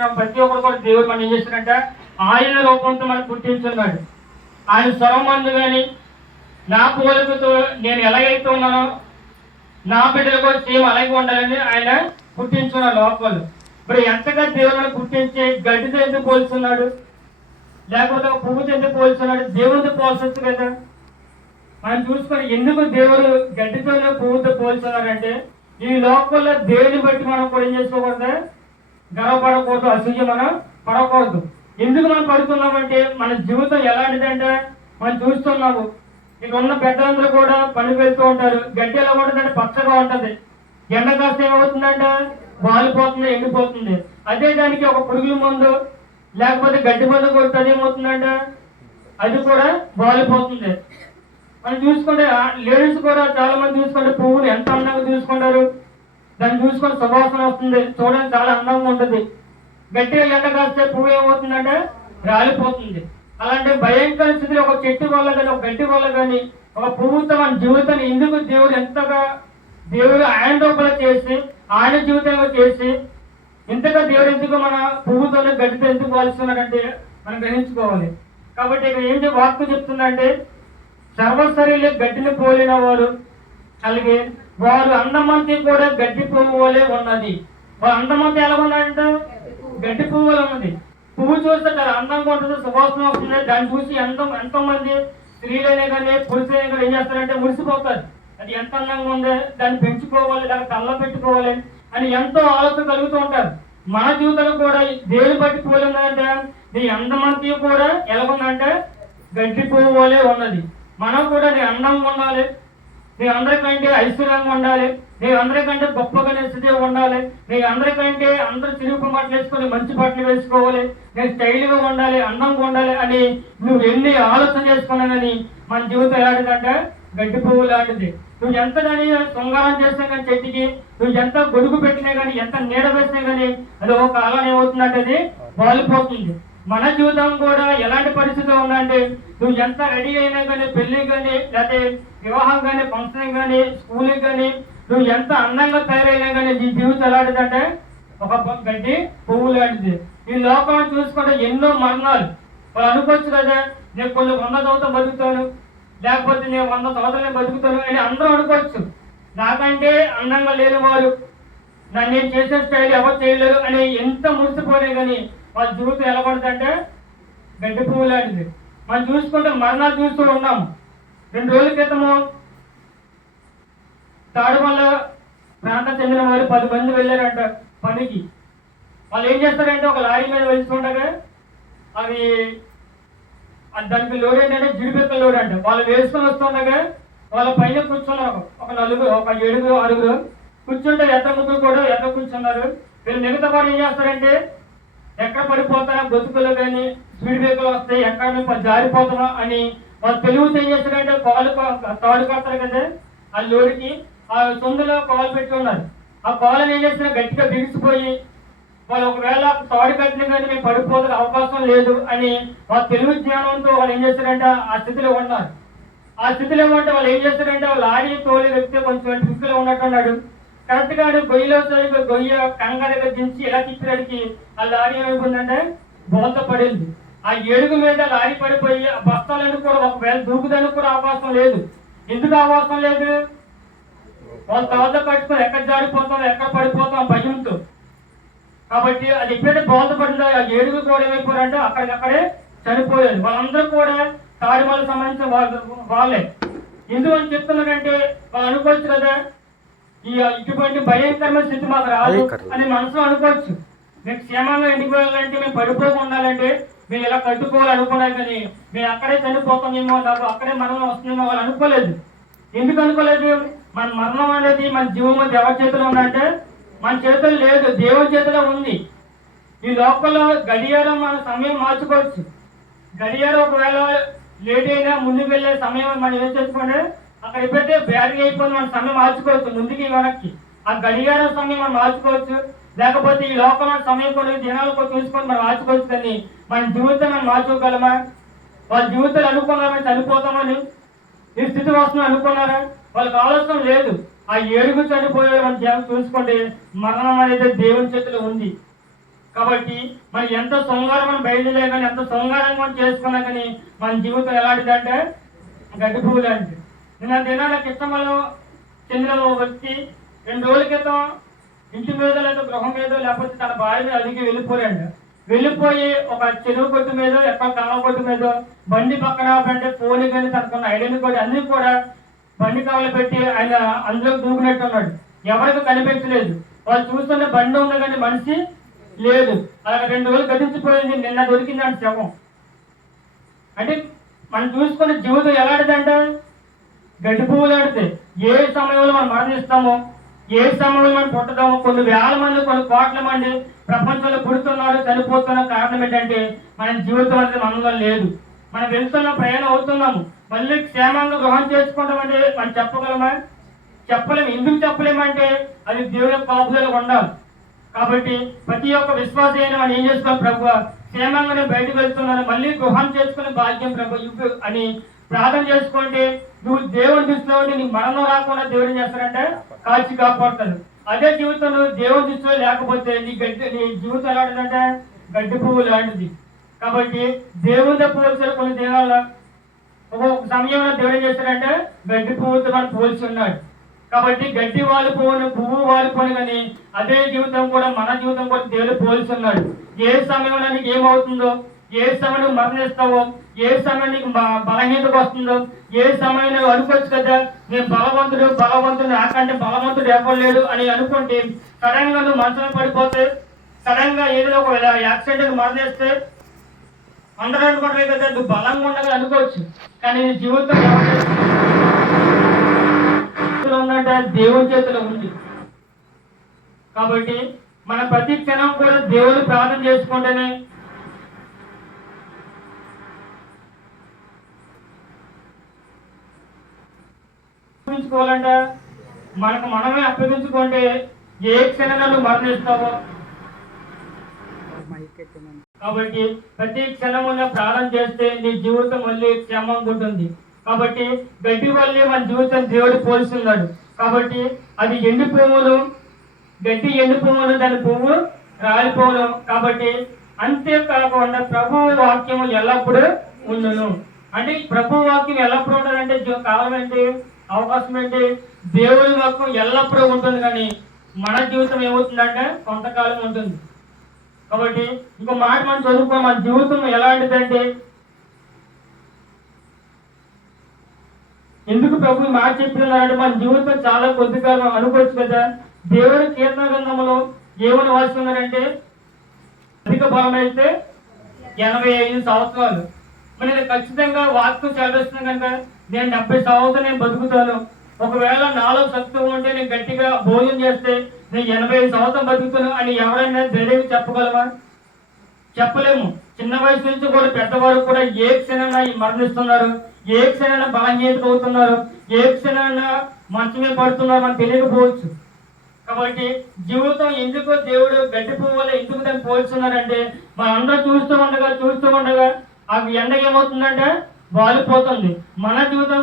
చూస్తున్నాం. ప్రతి ఒక్కరు కూడా దేవుడు మనం ఏం చేస్తారంటే ఆయన రూపంతో మనం పుట్టించున్నాడు. ఆయన స్వరమందు కానీ నా పోలికతో నేను ఎలాగైతే ఉన్నానో నా బిడ్డలు కూడా సేమ్ అలాగే ఉండాలని ఆయన పుట్టించున్నాడు లోపలు. ఇప్పుడు ఎంతగా దేవుడు పుట్టించి గడ్డితో ఎందుకు పోల్చున్నాడు, లేకపోతే ఒక పువ్వుతో ఎందుకు పోల్చున్నాడు? దేవుడితో పోల్చొచ్చు కదా. మనం చూసుకొని ఎందుకు దేవుడు గడ్డితోనే పువ్వుతో పోల్చున్నారంటే ఈ లోపల దేవుని బట్టి మనం కూడా ఏం చేసుకోకూడదు, గర్వపడకూడదు, అసూయ మనం పడకూడదు. ఎందుకు మనం పడుతున్నామంటే మన జీవితం ఎలాంటిదంటే మనం చూస్తున్నాము. ఇక ఉన్న పెద్దలందరూ కూడా పని వెళ్తూ ఉంటారు. గడ్డి ఎలా ఉంటుందంటే పచ్చగా ఉంటుంది. ఎండ కాస్త ఏమవుతుందంటే వాలిపోతుంది, ఎండిపోతుంది. అదే దానికి ఒక పురుగుల మందు లేకపోతే గడ్డి మందు కొడితే అది ఏమవుతుందంటే అది కూడా వాలిపోతుంది. మనం చూసుకుంటే లేడీస్ కూడా చాలా మంది చూసుకుంటే పువ్వులు ఎంత అందంగా చూసుకుంటారు. దాన్ని చూసుకొని సువాసన వస్తుంది, చూడడానికి చాలా అందంగా ఉంటుంది. గట్టిగా ఎండ కాస్తే పువ్వు ఏమవుతుందంటే రాలిపోతుంది. అలాంటి భయంకర స్థితిలో ఒక చెట్టు వల్ల కానీ ఒక గడ్డి వల్ల కానీ ఒక పువ్వుతో మన జీవితాన్ని ఎందుకు దేవుడు ఎంతగా దేవుడు ఆయన రూపంలో చేసి ఆయన జీవితంలో చేసి ఇంతగా దేవుడు ఎందుకు మన పువ్వుతోనే గడ్డితో ఎందుకు పోల్చున్నాడంటే మనం గ్రహించుకోవాలి. కాబట్టి ఇక్కడ ఏం వాక్కు చెప్తుందంటే సర్వశరీర గడ్డిని పోలిన వారు అలాగే వారు అందమంతి కూడా గడ్డి పువ్వు వలె ఉన్నది. వారు అందమంతి ఎలా ఉన్నాడంటే గడ్డి పువ్వు వలె ఉన్నది. పువ్వు చూస్తే చాలా అందంగా ఉంటుంది, సువాసన వస్తుంది. దాన్ని చూసి ఎంతో మంది స్త్రీలైనా కానీ పురుషులైనా కానీ ఏం చేస్తారంటే మురిసిపోతారు. అది ఎంత అందంగా ఉంది, దాన్ని పెంచుకోవాలి, దాన్ని తల్ల పెట్టుకోవాలి అని ఎంతో ఆలోచన కలుగుతూ ఉంటారు. మన జీవితంలో కూడా దేవుని బట్టి పోలి ఉన్నదంటే నీ అందమంతి కూడా ఎలా ఉందంటే గడ్డి పువ్వు వలె ఉన్నది. మనం కూడా నీ అందంగా ఉండాలి, నీ అందరికంటే ఐశ్వర్యంగా ఉండాలి, నీ అందరికంటే గొప్పగా స్థితిగా ఉండాలి, నీ అందరికంటే అందరూ చిరుపు బట్టలు వేసుకొని మంచి బట్టలు వేసుకోవాలి, నేను స్టైల్గా ఉండాలి, అందంగా ఉండాలి అని నువ్వు ఎన్ని ఆలోచన చేసుకున్నా కానీ మన జీవితం ఎలాంటిదంటే గడ్డి పువ్వు లాంటిది. నువ్వు ఎంత దాన్ని శృంగారం చేసినా కానీ చెట్టుకి, నువ్వు ఎంత గొడుగు పెట్టినా కానీ ఎంత నీడ వేసినా కానీ అది ఒక కాలం ఏమవుతుందంటే అది వాలిపోతుంది. మన జీవితం కూడా ఎలాంటి పరిస్థితి ఉందంటే నువ్వు ఎంత రెడీ అయినా కానీ పెళ్లికి కానీ లేకపోతే వివాహం కానీ ఫంక్షన్ కానీ స్కూల్కి కానీ నువ్వు ఎంత అందంగా తయారైనా కానీ నీ జీవితం ఎలాంటిదంటే ఒక గడ్డి పువ్వు లాంటిది. ఈ లోకం చూసుకుంటే ఎన్నో మరణాలు. వాళ్ళు అనుకోవచ్చు కదా నేను కొన్ని 100 సంవత్సరాలు బతుకుతాను, లేకపోతే నేను 100 సంవత్సరాలు బతుకుతాను అని అందరూ అనుకోవచ్చు. నాకంటే అందంగా లేని వారు, నన్ను నేను చేసే స్టైల్ ఎవరు చేయలేరు అని ఎంత మురిసిపోయినా కానీ వాళ్ళ జీవితం ఎలా పడుతుందంటే గడ్డి పువ్వు లాంటిది. మనం చూసుకుంటే మరణాలు చూస్తూ ఉన్నాము. 2 రోజుల క్రితము తాడుమల్ల ప్రాంతం చెందిన వారు 10 మంది వెళ్ళారంట పనికి. వాళ్ళు ఏం చేస్తారంటే ఒక లారీ మీద వెళ్తుండగా అవి దానికి లోడ్ ఏంటంటే జిడిపెక్క లోడ్ అంట. వాళ్ళు వేసుకొని వస్తుండగా వాళ్ళ పైన కూర్చున్నారు ఒక 7-8 కూర్చుంటే ముగ్గురు కూడా కూర్చున్నారు. వీళ్ళు మిగతా వారు ఏం చేస్తారంటే ఎక్కడ పడిపోతారా బతుకులు కానీ స్పీడ్ బ్రేకులు వస్తాయి, ఎక్కడ మేము జారిపోతామా అని వాళ్ళు తెలివితో ఏం చేస్తారంటే తాడు కడతారు కదా ఆ లోడికి ఆ సొందులో కాలు పెట్టి ఉన్నారు. ఆ కాలను ఏం చేసినా గట్టిగా బిగిసిపోయి వాళ్ళు ఒకవేళ తాడు కట్టిన కానీ మేము పడిపోతే అవకాశం లేదు అని వాళ్ళ తెలివి జ్ఞానంతో వాళ్ళు ఏం చేస్తారంటే ఆ స్థితిలో ఉన్నారు. ఆ స్థితిలో ఉంటే వాళ్ళు ఏం చేస్తారంటే వాళ్ళు లారీ తోలి వ్యక్తి కొంచెం ట్రిక్కులో ఉన్నట్టున్నాడు. కరెక్ట్ గా గొయ్యిలో గొయ్య కంగ దగ్గర దించి ఎలా తిప్పినడికి ఆ లారీ ఏమైపోయిందంటే బోల్త పడింది. ఆ ఏడుగు మీద లారీ పడిపోయి ఆ బస్తాలను కూడా ఒకవేళ దూకుదానికి కూడా అవకాశం లేదు. ఎందుకు అవకాశం లేదు? వాళ్ళు తోత కట్టుకొని ఎక్కడ జారిపోతాం ఎక్కడ పడిపోతాం భయంతో. కాబట్టి అది ఎప్పుడైతే బోల్త పడిందో ఆ ఏడుగు కూడా ఏమైపోయారంటే అక్కడికక్కడే చనిపోయారు. వాళ్ళందరూ కూడా తాడిమలకు సంబంధించిన వాళ్ళే. ఎందుకని చెప్తున్నారంటే వాళ్ళు అనుకోవచ్చు కదా ఇటువంటి భయంకరమైన స్థితి మాకు రాదు అని మనసులో అనుకోవచ్చు. మేము క్షేమంగా ఇంటికి వెళ్ళాలంటే మేము పడిపోకుండా ఉండాలంటే మేము ఇలా కట్టుకోవాలనుకున్నాం కానీ మేము అక్కడే చనిపోతామేమో నాకు అక్కడే మరణం వస్తుందేమో వాళ్ళు అనుకోలేదు. ఎందుకు అనుకోలేదు? మన మరణం అనేది మన జీవం ఎవరి చేతిలో ఉందంటే మన చేతుల్లో లేదు, దేవుని చేతిలో ఉంది. ఈ లోపల గడియారం మన సమయం మార్చుకోవచ్చు. గడియారం ఒకవేళ లేట్ అయినా ముందుకు వెళ్ళే సమయం మనం ఏం చేసుకోండి అక్కడ ఎప్పుడైతే బ్యాటరీ అయిపోయింది మన సమయం మార్చుకోవచ్చు ముందుకి వెనక్కి. ఆ గడియారం సమయం మనం మార్చుకోవచ్చు, లేకపోతే ఈ లోకంలో సమయం కొన్ని దినాలకు చూసుకొని మనం మార్చుకోవచ్చు. కానీ మన జీవితం మనం మార్చుకోగలమా? వాళ్ళ జీవితాలు అనుకున్నామని చనిపోతామని ఈ స్థితి వస్తుందని అనుకున్నారా? వాళ్ళకి ఆలోచన లేదు. ఆ 7 చనిపోయారు మన జీవం చూసుకోండి. మరణం అనేది దేవుని చేతిలో ఉంది. కాబట్టి మరి ఎంత సోమవారం మనం బయలుదేరే కానీ ఎంత సోమవారం మనం చేసుకున్నా కానీ మన జీవితం ఎలాంటిదంటే గడ్డి పువ్వు లాంటిది. నిన్న దినాల కిష్టంలో చెందిన ఓ వ్యక్తి 2 రోజుల క్రితం ఇంటి మీద లేదా గృహం మీద లేకపోతే తన భార్య మీద అడిగి వెళ్ళిపోయి ఒక చెరువు కొట్టు మీద ఎక్కడ కాలువ కొట్టు మీద బండి పక్కన అంటే ఫోన్ కానీ తనకున్న ఐడెంటి కూడా అన్ని కూడా బండి కావాలి పెట్టి ఆయన అందులో దూకినట్టు ఉన్నాడు. ఎవరికి కనిపించలేదు. వాళ్ళు చూస్తున్న బండి ఉంది కానీ మనిషి లేదు. అలాగే 2 రోజులు గతించిపోయింది. నిన్న దొరికింది అంటే శవం. అంటే మనం చూసుకున్న జీవితం ఎలాంటిదంటే గడ్డి పువ్వు లాంటిది. ఏ సమయంలో మనం మరణిస్తామో, ఏ సమయంలో మనం పుట్టదామో, కొన్ని వేల మంది కొన్ని కోట్ల మంది ప్రపంచంలో పుడుతున్నారు, చనిపోతున్న కారణం ఏంటంటే మన జీవితం అనేది మనలో లేదు. మనం వెళ్తున్న ప్రయాణం అవుతున్నాము, మళ్ళీ క్షేమంగా గ్రహం చేసుకుంటామంటే మనం చెప్పగలమా? చెప్పలేము. ఎందుకు చెప్పలేమంటే అది దేవుని యొక్క కాపుదలకు ఉండాలి. కాబట్టి ప్రతి ఒక్క విశ్వాస అయినా మనం ఏం చేసుకోవాలి? ప్రభు క్షేమంగానే బయటకు వెళ్తున్నాను, మళ్ళీ గృహం చేసుకునే భాగ్యం ప్రభు అని ప్రార్థన చేసుకుంటే నువ్వు దేవుని దృష్టిలో ఉండి నీకు మరణం రాకుండా దేవుడు చేస్తారంటే కాల్చి కాపాడుతాడు. అదే జీవితం నువ్వు దేవుని దృష్టిలో లేకపోతే నీ జీవితం ఎలాంటిదంటే గడ్డి పువ్వు లాంటిది. కాబట్టి దేవునితో పోల్చిన కొన్ని దేవాల ఒక్కొక్క సమయంలో దేవుడు ఏం చేస్తాడంటే గడ్డి పువ్వుతో మనం పోల్చి ఉన్నాడు. కాబట్టి గడ్డి వాలిపోను పువ్వు వాలిపోను కానీ అదే జీవితం కూడా మన జీవితం కూడా దేవుడు పోల్చి ఉన్నాడు. ఏ సమయంలో నీకు ఏమవుతుందో, ఏ సమయం నువ్వు మరణిస్తావో, ఏ సమయం నీకు బలహీనతకు వస్తుందో, ఏ సమయం నువ్వు అనుకోవచ్చు కదా నేను బలవంతుడు నాకంటే బలవంతుడు ఎవరు అని అనుకుంటే సడన్ గా నువ్వు మనసులో పడిపోతే, సడన్ గా ఏదో ఒక యాక్సిడెంట్ మరణిస్తే అందరూ అనుకుంటారు కదా నువ్వు బలంగా ఉండగా అనుకోవచ్చు. కానీ నీ జీవితం ఉందంటే దేవుని చేతిలో ఉంది. కాబట్టి మన ప్రతి క్షణం కూడా దేవుని ప్రార్థన చేసుకుంటేనే అప్పగించుకోవాలంటే మనకు మనమే అప్పగించుకుంటే ఏ క్షణంగా నువ్వు మరణిస్తావో. కాబట్టి ప్రతి క్షణమున ప్రార్థన చేస్తే నీ జీవితం మళ్ళీ క్షేమంగా ఉంటుంది. కాబట్టి గడ్డి వల్లే మన జీవితం దేవుడు పోల్చున్నాడు. కాబట్టి అది ఎండి పువ్వులు, గడ్డి ఎండి పువ్వులు, దాని పువ్వు రాలిపోవును. కాబట్టి అంతేకాకుండా ప్రభు వాక్యము ఎల్లప్పుడూ ఉండును. అంటే ప్రభు వాక్యం ఎల్లప్పుడూ ఉంటుందంటే కాలం ఏంటి, అవకాశం ఏంటి? దేవుడి వాక్యం ఎల్లప్పుడూ ఉంటుంది. కానీ మన జీవితం ఏమవుతుందంటే కొంతకాలం ఉంటుంది. కాబట్టి ఇంకో మాట మనం చదువుకో, మన జీవితం ఎలాంటిదంటే ఎందుకు ప్రభు మాట చెప్తున్నారంటే మన జీవితం చాలా కొద్ది కాలం అనుకోవచ్చు కదా. దేవుడి కీర్తన గ్రంథంలో ఏమని వాస్తున్నారంటే అధిక బలం అయితే 85 సంవత్సరాలు. మరి నేను ఖచ్చితంగా వాక్యం చదివిస్తున్నాను కనుక నేను 70 సంవత్సరాలు నేను బతుకుతాను. ఒకవేళ నాలో శక్తి ఉంటే నేను గట్టిగా భోజనం చేస్తే నేను 85 సంవత్సరం బతుకుతాను అని ఎవరైనా ధైర్యం చెప్పగలవా? చెప్పలేము. చిన్న వయసు నుంచి కూడా పెద్దవారు కూడా ఏ క్షణంగా మరణిస్తున్నారు, ఏ క్షణంగా బలహీనత అవుతున్నారు, ఏ క్షణంగా మంచమే పడుతున్నారు అని తెలియకపోవచ్చు. కాబట్టి జీవితం ఎందుకు దేవుడు గడ్డి పువ్వులు ఎందుకు దాన్ని పోల్చున్నారంటే మనం అందరూ చూస్తూ ఉండగా ఆ ఎండ ఏమవుతుందంటే వాలిపోతుంది. మన జీవితం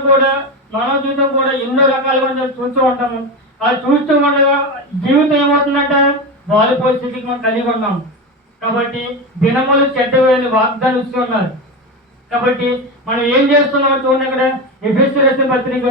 కూడా ఎన్నో రకాలుగా చూస్తూ ఉంటాము. అది చూస్తూ ఉండగా జీవితం ఏమవుతుందంటే వాలిపోయే స్థితికి మనం కలిగి ఉన్నాము. కాబట్టి దినములు చెడ్డవేని వాగ్దానం ఇస్తూ ఉన్నారు. కాబట్టి మనం ఏం చేస్తున్నామో చూడండి. అక్కడ ఎఫెసీయులకు రాసిన పత్రిక